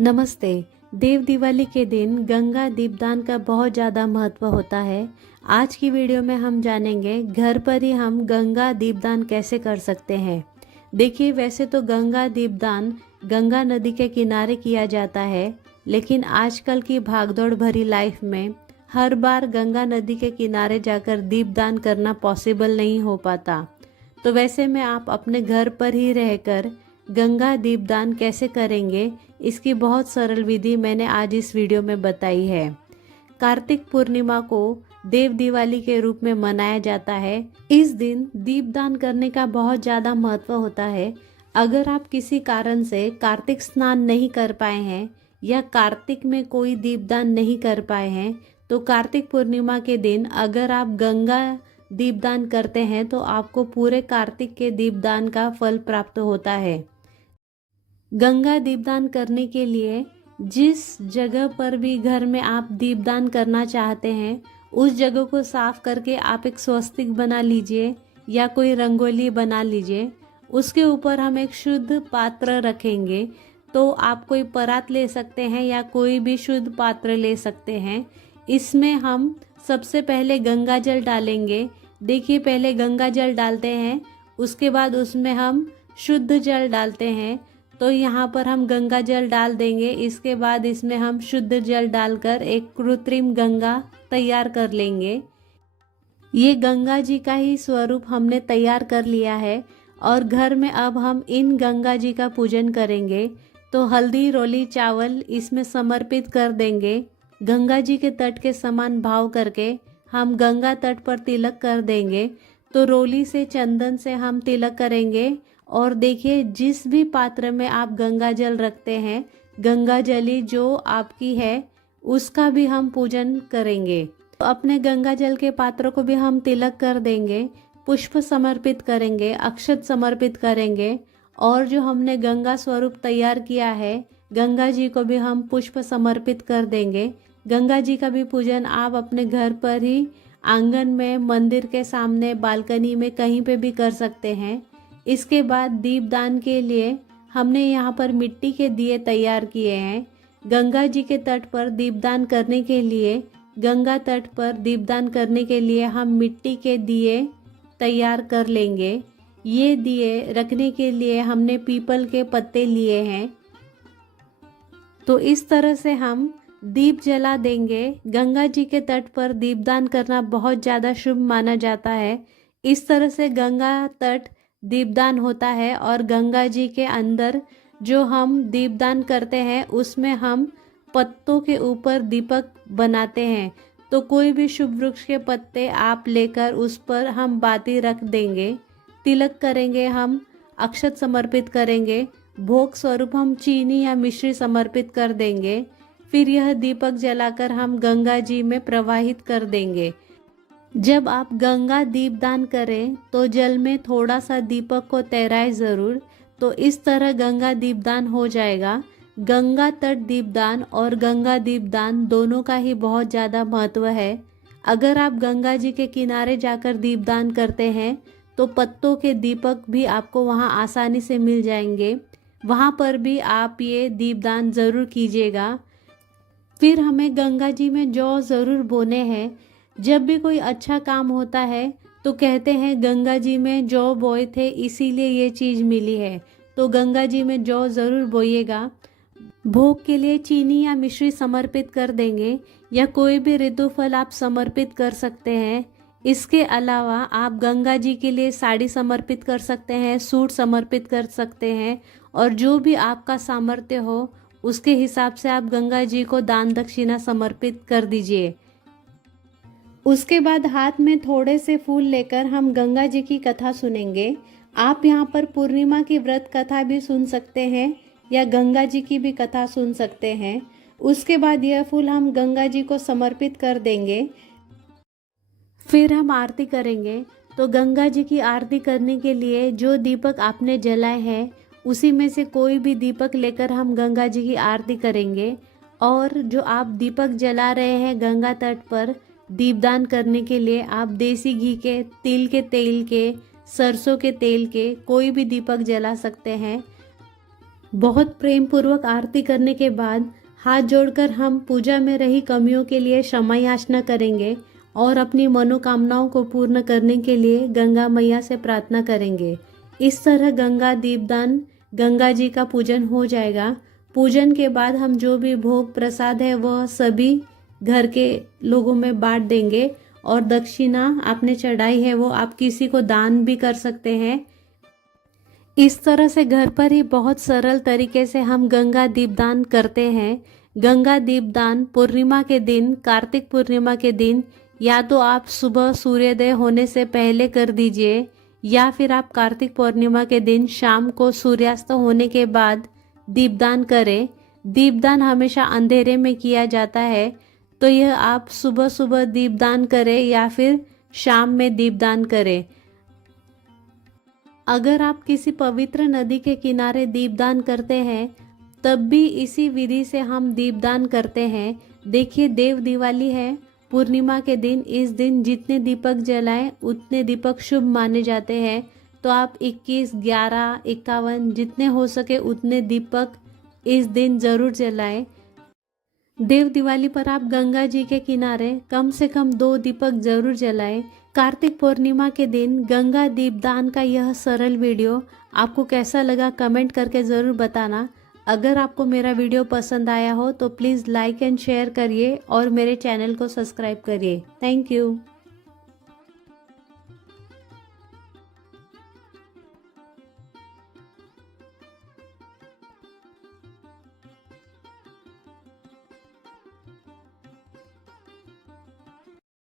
नमस्ते। देव दिवाली के दिन गंगा दीपदान का बहुत ज़्यादा महत्व होता है। आज की वीडियो में हम जानेंगे घर पर ही हम गंगा दीपदान कैसे कर सकते हैं। देखिए, वैसे तो गंगा दीपदान गंगा नदी के किनारे किया जाता है, लेकिन आजकल की भागदौड़ भरी लाइफ में हर बार गंगा नदी के किनारे जाकर दीपदान करना पॉसिबल नहीं हो पाता। तो वैसे में आप अपने घर पर ही रहकर गंगा दीपदान कैसे करेंगे, इसकी बहुत सरल विधि मैंने आज इस वीडियो में बताई है। कार्तिक पूर्णिमा को देव दिवाली के रूप में मनाया जाता है। इस दिन दीपदान करने का बहुत ज़्यादा महत्व होता है। अगर आप किसी कारण से कार्तिक स्नान नहीं कर पाए हैं या कार्तिक में कोई दीपदान नहीं कर पाए हैं, तो कार्तिक पूर्णिमा के दिन अगर आप गंगा दीपदान करते हैं तो आपको पूरे कार्तिक के दीपदान का फल प्राप्त होता है। गंगा दीपदान करने के लिए जिस जगह पर भी घर में आप दीपदान करना चाहते हैं, उस जगह को साफ करके आप एक स्वस्तिक बना लीजिए या कोई रंगोली बना लीजिए। उसके ऊपर हम एक शुद्ध पात्र रखेंगे। तो आप कोई परात ले सकते हैं या कोई भी शुद्ध पात्र ले सकते हैं। इसमें हम सबसे पहले गंगा जल डालेंगे। देखिए, पहले गंगा जल डालते हैं, उसके बाद उसमें हम शुद्ध जल डालते हैं। तो यहाँ पर हम गंगा जल डाल देंगे। इसके बाद इसमें हम शुद्ध जल डालकर एक कृत्रिम गंगा तैयार कर लेंगे। ये गंगा जी का ही स्वरूप हमने तैयार कर लिया है और घर में अब हम इन गंगा जी का पूजन करेंगे। तो हल्दी रोली चावल इसमें समर्पित कर देंगे। गंगा जी के तट के समान भाव करके हम गंगा तट पर तिलक कर देंगे। तो रोली से चंदन से हम तिलक करेंगे। और देखिए, जिस भी पात्र में आप गंगा जल रखते हैं, गंगा जली जो आपकी है उसका भी हम पूजन करेंगे। तो अपने गंगा जल के पात्रों को भी हम तिलक कर देंगे, पुष्प समर्पित करेंगे, अक्षत समर्पित करेंगे। और जो हमने गंगा स्वरूप तैयार किया है, गंगा जी को भी हम पुष्प समर्पित कर देंगे। गंगा जी का भी पूजन आप अपने घर पर ही आंगन में, मंदिर के सामने, बालकनी में, कहीं पे भी कर सकते हैं। इसके बाद दीपदान के लिए हमने यहाँ पर मिट्टी के दिए तैयार किए हैं। गंगा जी के तट पर दीपदान करने के लिए, गंगा तट पर दीपदान करने के लिए हम मिट्टी के दिए तैयार कर लेंगे। ये दिए रखने के लिए हमने पीपल के पत्ते लिए हैं। तो इस तरह से हम दीप जला देंगे। गंगा जी के तट पर दीपदान करना बहुत ज़्यादा शुभ माना जाता है। इस तरह से गंगा तट दीपदान होता है और गंगा जी के अंदर जो हम दीपदान करते हैं उसमें हम पत्तों के ऊपर दीपक बनाते हैं। तो कोई भी शुभ वृक्ष के पत्ते आप लेकर उस पर हम बाती रख देंगे, तिलक करेंगे, हम अक्षत समर्पित करेंगे, भोग स्वरूप हम चीनी या मिश्री समर्पित कर देंगे। फिर यह दीपक जलाकर हम गंगा जी में प्रवाहित कर देंगे। जब आप गंगा दीपदान करें तो जल में थोड़ा सा दीपक को तैराए ज़रूर। तो इस तरह गंगा दीपदान हो जाएगा। गंगा तट दीपदान और गंगा दीपदान दोनों का ही बहुत ज़्यादा महत्व है। अगर आप गंगा जी के किनारे जाकर दीपदान करते हैं तो पत्तों के दीपक भी आपको वहां आसानी से मिल जाएंगे। वहां पर भी आप ये दीपदान ज़रूर कीजिएगा। फिर हमें गंगा जी में जौ ज़रूर बोने हैं। जब भी कोई अच्छा काम होता है तो कहते हैं गंगा जी में जौ बोए थे इसीलिए ये चीज़ मिली है। तो गंगा जी में जौ ज़रूर बोइएगा। भोग के लिए चीनी या मिश्री समर्पित कर देंगे या कोई भी ऋतु फल आप समर्पित कर सकते हैं। इसके अलावा आप गंगा जी के लिए साड़ी समर्पित कर सकते हैं, सूट समर्पित कर सकते हैं। और जो भी आपका सामर्थ्य हो उसके हिसाब से आप गंगा जी को दान दक्षिणा समर्पित कर दीजिए। उसके बाद हाथ में थोड़े से फूल लेकर हम गंगा जी की कथा सुनेंगे। आप यहाँ पर पूर्णिमा की व्रत कथा भी सुन सकते हैं या गंगा जी की भी कथा सुन सकते हैं। उसके बाद यह फूल हम गंगा जी को समर्पित कर देंगे। फिर हम आरती करेंगे। तो गंगा जी की आरती करने के लिए जो दीपक आपने जलाए हैं उसी में से कोई भी दीपक लेकर हम गंगा जी की आरती करेंगे। और जो आप दीपक जला रहे हैं गंगा तट पर दीपदान करने के लिए, आप देसी घी के, तिल के तेल के, सरसों के तेल के कोई भी दीपक जला सकते हैं। बहुत प्रेम पूर्वक आरती करने के बाद हाथ जोड़कर हम पूजा में रही कमियों के लिए क्षमा याचना करेंगे और अपनी मनोकामनाओं को पूर्ण करने के लिए गंगा मैया से प्रार्थना करेंगे। इस तरह गंगा दीपदान, गंगा जी का पूजन हो जाएगा। पूजन के बाद हम जो भी भोग प्रसाद है वह सभी घर के लोगों में बांट देंगे और दक्षिणा आपने चढ़ाई है वो आप किसी को दान भी कर सकते हैं। इस तरह से घर पर ही बहुत सरल तरीके से हम गंगा दीपदान करते हैं। गंगा दीपदान पूर्णिमा के दिन, कार्तिक पूर्णिमा के दिन, या तो आप सुबह सूर्योदय होने से पहले कर दीजिए या फिर आप कार्तिक पूर्णिमा के दिन शाम को सूर्यास्त होने के बाद दीपदान करें। दीपदान हमेशा अंधेरे में किया जाता है, तो यह आप सुबह सुबह दीपदान करें या फिर शाम में दीपदान करें। अगर आप किसी पवित्र नदी के किनारे दीपदान करते हैं तब भी इसी विधि से हम दीपदान करते हैं। देखिए, देव दिवाली है, पूर्णिमा के दिन, इस दिन जितने दीपक जलाएं उतने दीपक शुभ माने जाते हैं। तो आप 21, 11, 51 जितने हो सके उतने दीपक इस दिन ज़रूर जलाएं। देव दिवाली पर आप गंगा जी के किनारे कम से कम 2 दीपक जरूर जलाएं। कार्तिक पूर्णिमा के दिन गंगा दीपदान का यह सरल वीडियो आपको कैसा लगा कमेंट करके ज़रूर बताना। अगर आपको मेरा वीडियो पसंद आया हो तो प्लीज़ लाइक एंड शेयर करिए और मेरे चैनल को सब्सक्राइब करिए। Thank you.